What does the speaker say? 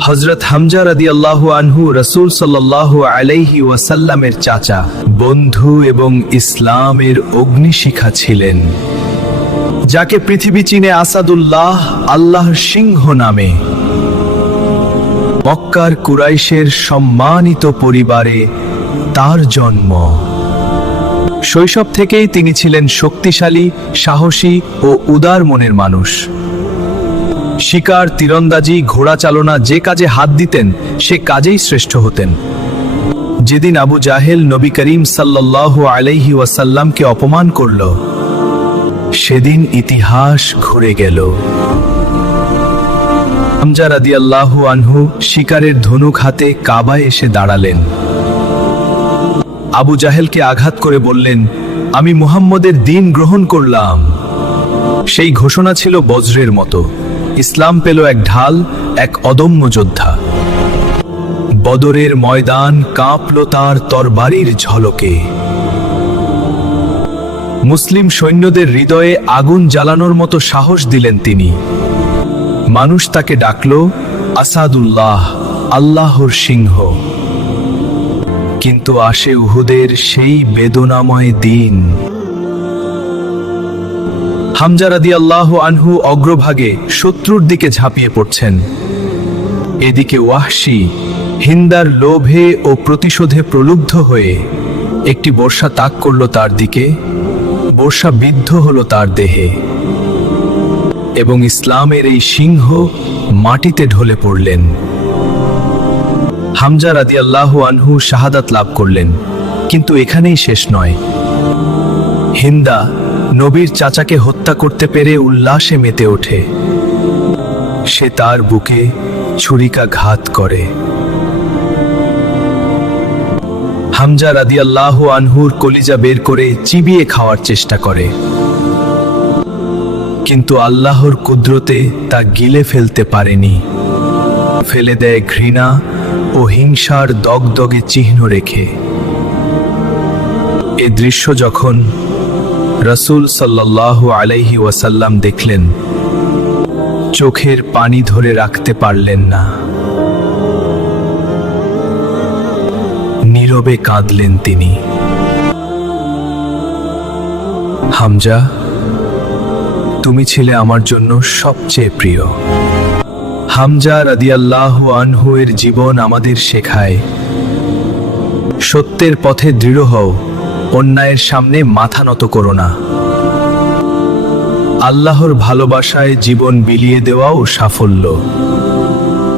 হযরত হামজা রাদিয়াল্লাহু আনহু রাসূল সাল্লাল্লাহু আলাইহি ওয়াসাল্লামের চাচা, বন্ধু এবং ইসলামের অগ্নিশিখা ছিলেন, যাকে পৃথিবী চিনে আসাদুল্লাহ, আল্লাহর সিংহ নামে। মক্কার কুরাইশের সম্মানিত পরিবারে তার জন্ম। শৈশব থেকেই তিনি ছিলেন শক্তিশালী, সাহসী ও উদার মনের মানুষ। শিকার, তীরন্দাজি, ঘোড়া চালনা, যে কাজে হাত দিতেন সে কাজেই শ্রেষ্ঠ হতেন। যেদিন আবু জাহেল নবী করিম সাল্লাল্লাহু আলাইহি ওয়াসাল্লামকে অপমান করল, সেদিন ইতিহাস ঘুরে গেল। হামজা রাদিয়াল্লাহু আনহু শিকারের ধনুক হাতে কাবায় এসে দাঁড়ালেন। আবু জাহেলকে আঘাত করে বললেন, আমি মুহাম্মদের দ্বীন গ্রহণ করলাম। সেই ঘোষণা ছিল বজ্রের মতো। ইসলাম পেল এক ঢাল, এক অদম্য যোদ্ধা। বদরের ময়দান কাঁপল তার তরবারির ঝলকে। মুসলিম সৈন্যদের হৃদয়ে আগুন জ্বালানোর মতো সাহস দিলেন তিনি। মানুষ তাকে ডাকল আসাদুল্লাহ, আল্লাহর সিংহ। কিন্তু আসে উহুদের সেই বেদনাময় দিন। হামজা রাদিয়াল্লাহু আনহু অগ্রভাগে শত্রুর দিকে ঝাঁপিয়ে পড়ছেন। এদিকে ওয়াহশী হিন্দার লোভে ও প্রতিশোধে প্রলুব্ধ হয়ে একটি বর্শা তাক করল তার দিকে। বর্শা বিদ্ধ হলো তার দেহে এবং ইসলামের এই সিংহ মাটিতে ঢলে পড়লেন। হামজা রাদিয়াল্লাহু আনহু শাহাদাত লাভ করলেন। কিন্তু এখানেই শেষ নয়। হিন্দা নবীর চাচাকে হত্যা করতে পেরে উল্লাসে মেতে ওঠে। সে তার বুকে ছুরিকাঘাত করে। হামজা রাদিয়াল্লাহু আনহুর কলিজা বের করে চিবিয়ে খাওয়ার চেষ্টা করে, কিন্তু আল্লাহর কুদরতে তা গিলে ফেলতে পারেনি। ফেলে দেয় ঘৃণা ও হিংসার দগদগে চিহ্ন রেখে। এ দৃশ্য যখন রাসূল সাল্লাল্লাহু আলাইহি ওয়াসাল্লাম দেখলেন, চোখের পানি ধরে রাখতে পারলেন না। নীরবে কাঁদলেন তিনি। হামজা, তুমি ছিলে আমার জন্য সবচেয়ে প্রিয়। হামজা রাদিয়াল্লাহু আনহু এর জীবন আমাদের শেখায়, সত্যের পথে দৃঢ় হও, অন্যায়ের সামনে মাথা নত করো না। আল্লাহর ভালোবাসায় জীবন বিলিয়ে দেওয়াও সাফল্য।